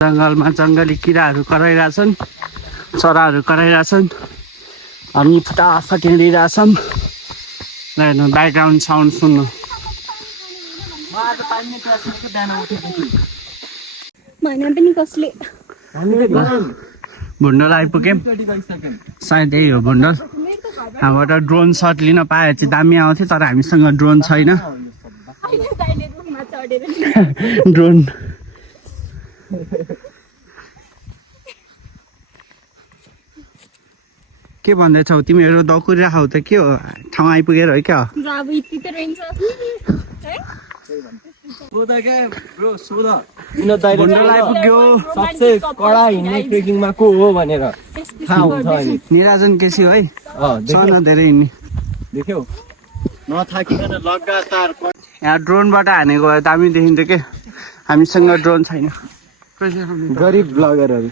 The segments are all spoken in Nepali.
जङ्गलमा जङ्गली किराहरू कराइरहेछन्, चराहरू कराइरहेछन्, हामी फटाफट हिँडिरहेछौँ। हेर्नु ब्याकग्राउन्ड साउन्ड सुन्नु। भुन्डल आइपुग्यौँ, सायद यही हो भुन्डल। हामीबाट ड्रोन सट लिन पाए चाहिँ दामी आउँथ्यो, तर हामीसँग ड्रोन छैन। ड्रोन के भन्दैछौ तिमीहरू? दकुरिराखौ त के हो, ठाउँ आइपुगेर हो क्या? सबसे कडा हिँड्ने ट्रेकिङमा को हो भनेर थाहा हुन्छ अनि निराजन केसी है, सन धेरै हिँड्ने देख्यौ नथाकिकन लगातार। यहाँ ड्रोनबाट हानेको भए दामी देखिन्थ्यो के, हामीसँग ड्रोन छैन। गरिब ब्लगरहरू,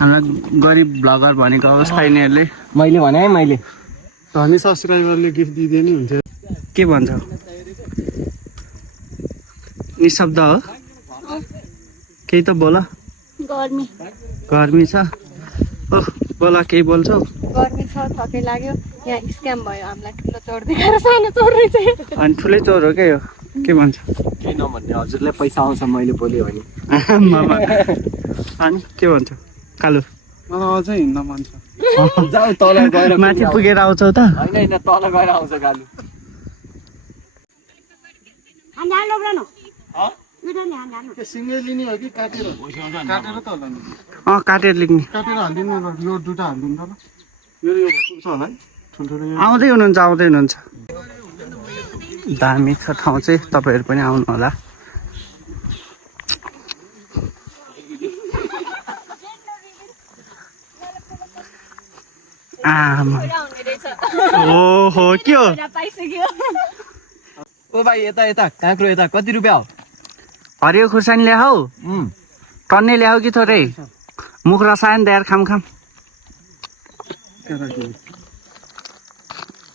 हामीलाई गरिब ब्लगर भनेको अवस्था यिनीहरूले। मैले भने है, मैले हामी सब्सक्राइबरले गिफ्ट दिँदै नि हुन्थ्यो। के भन्छ? निशब्द हो, केही त बोल। गर्मी छ, ओह बोल, केही बोल्छौ? गर्मी छ, थकै लाग्यो। यहाँ स्क्याम भयो, हामीलाई ठुलो चोर देखाएर सानो चोर रहेछ। अनि ठुलै चोर हो क्या यो, के भन्छ? केही नभन्ने, हजुरलाई पैसा आउँछ मैले बोल्यो भने। अनि के भन्छ कालु? मलाई अझै हिँड्न मन छ। जाऊ तल गएर माथि पुगेर आउँछौ त? होइन तल गएर आउँछ गालु। सिङ्गै लिने हो कि काटेर? काटेर त होला नि, काटेर लिने। काटेर हालिदिनु न, यो दुइटा हालिदिनु त ल। यो पुग्छ होला है, ठुल्ठुलो। आउँदै हुनुहुन्छ। दामी छ ठाउँ चाहिँ, तपाईँहरू पनि आउनु होला। ओहो के हो? ओ भाइ यता यता काँक्रो यता कति रुपियाँ हो? हरियो खुर्सानी ल्याऊ, टन्ने ल्याऊ कि थोरै? मुख रसायन त यार, खाम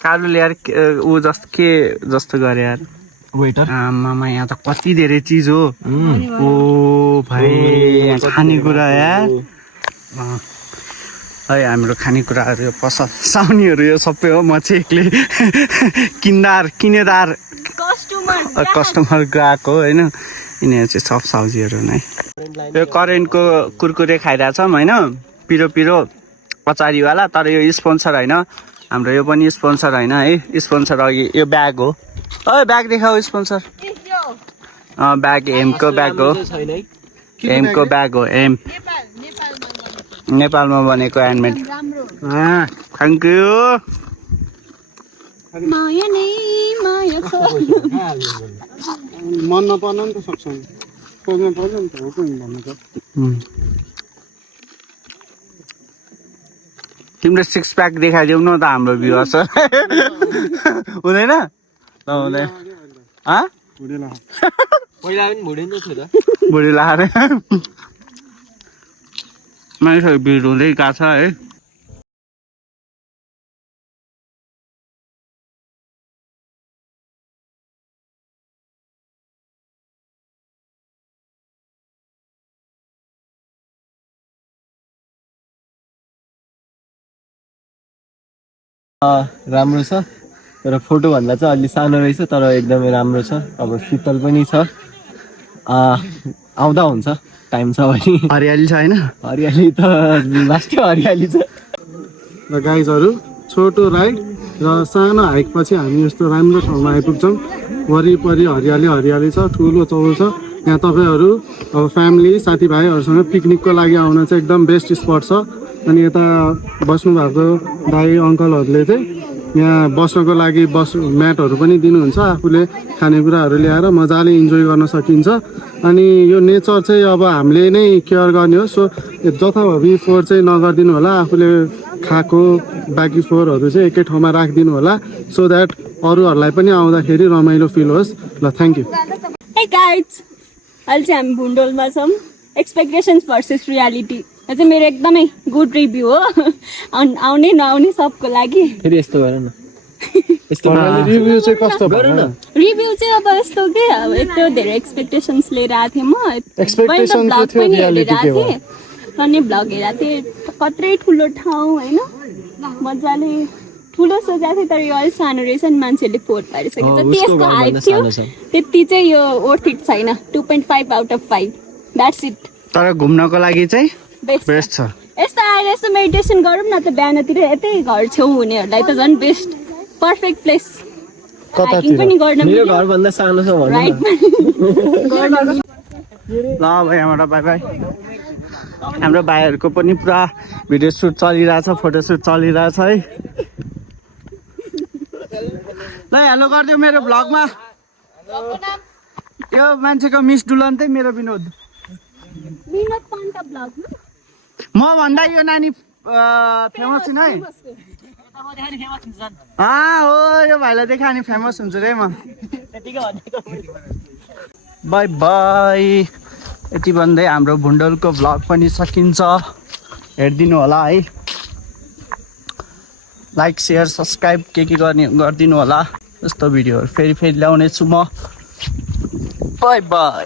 कालु ल्याएर ऊ जस्तो के जस्तो गरे यार वेटर। आमामा यहाँ त कति धेरै चिज हो। ओ भाइ खानेकुरा यार है, हाम्रो खानेकुराहरू यो पसल साउनीहरू यो सबै हो। म चाहिँ एक्लै किनेदार कस्टमर गएको होइन। यिनीहरू चाहिँ सब सब्जीहरू नै। यो करेन्टको कुरकुरे खाइरहेछौँ होइन, पिरो पिरो अचारीवाला। तर यो स्पोन्सर होइन हाम्रो, यो पनि स्पोन्सर होइन है। स्पोन्सर अघि यो ब्याग हो, ब्याग देखाऊ स्पोन्सर। ब्याग एमको ब्याग हो, एमको ब्याग हो। एम नेपालमा बनेको ह्यान्डमेड। Thank you. मन नपर्न नि त सक्छ, खोज्नु पर्छ नि त, हो कि भन्नु त। तिम्रो सिक्स प्याक देखाइदेऊ न त हाम्रो भ्युअर्स। हुँदैन? नहुँदैन। पहिला पनि भुडिँदै थियो त, बुढी लाएर मानिसहरू भिड हुँदै गएको छ है। राम्रो छ, तर फोटोभन्दा चाहिँ अलि सानो रहेछ, तर एकदमै राम्रो छ। अब शीतल पनि छ, आउँदा हुन्छ, टाइम छ भने। हरियाली छ होइन? हरियाली त लास्टै हरियाली छ। र गाइजहरू, छोटो राइड र सानो हाइक पछि हामी यस्तो राम्रो ठाउँमा आइपुग्छौँ। वरिपरि हरियाली छ, ठुलो चौर छ। यहाँ तपाईँहरू अब फ्यामिली साथीभाइहरूसँग पिकनिकको लागि आउन चाहिँ एकदम बेस्ट स्पट छ। अनि यता बस्नु भएको दाइ अङ्कलहरूले चाहिँ यहाँ बस्नको लागि म्याटहरू पनि दिनुहुन्छ। आफूले खानेकुराहरू ल्याएर मजाले इन्जोय गर्न सकिन्छ। अनि यो नेचर चाहिँ अब हामीले नै केयर गर्ने हो। सो जथाभावी फोहोर चाहिँ नगरिदिनु होला। आफूले खाएको बाँकी फोहोरहरू चाहिँ एकै ठाउँमा राखिदिनु होला, सो द्याट अरूहरूलाई पनि आउँदाखेरि रमाइलो फिल होस्। ल, थ्याङ्क यू। हे गाइज, अहिले चाहिँ हामी भुन्डोलमा छौँ। एक्सपेक्टेसन्स भर्सेस रियालिटी, यो चाहिँ मेरो एकदमै गुड रिभ्यू हो। आउने नआउने सबको लागि। फेरि यस्तो गर न, यस्तो रिभ्यू चाहिँ कस्तो गर न। रिभ्यू चाहिँ अब यस्तो के अब एक त धेरै एक्सपेक्टेसन्स लिएर आएको थिएँ म Expectation ब्लग चाहिँ थियो, पनि हेरेर reality के आएको हो? थिएँ अनि ब्लग हेरेको थिएँ कत्रै ठुलो ठाउँ होइन मजाले ठुलो सोचेको थिएँ तर यो अलिक सानो रहेछ नि मान्छेहरूले फोहोर पारिसकेको छ उसको त्यसको घरभन्दा हाइट थियो सानो छ। त्यति चाहिँ यो वर्थ इट छैन 2.5 आउट अफ 5 द्याट्स इट तर घुम्नको लागि चाहिँ बेस्ट बेस्ट छ यस्तो आएर यसो मेडिटेसन गरौँ न त बिहानतिर यतै घर छेउ हुनेहरूलाई त झन् बेस्ट पर्फेक्ट प्लेस हाइकिङ पनि गर्न मेरो घरभन्दा सानो छ भन्नु न। राइट ल भाइ हाम्रो बाई बाई हाम्रो भाइहरूको पनि पुरा भिडियो सुट चलिरहेछ फोटो सुट चलिरहेछ है ल हेलो गरिदियो मेरो भ्लगमा यो मान्छेको मिस डुलन चाहिँ मेरो विनोद मिनट पन्ट ब्लग म भन्दा यो नानी फेमस छैन है हो यो भाइलाई देखा अनि फेमस हुन्छु रे म बाई बाई यति भन्दै हाम्रो भुन्डलको भ्लग पनि सकिन्छ हेरिदिनु होला है लाइक सेयर सब्सक्राइब के गर्ने गरिदिनु होला यस्तो भिडियोहरू फेरि ल्याउनेछु म बाई बाई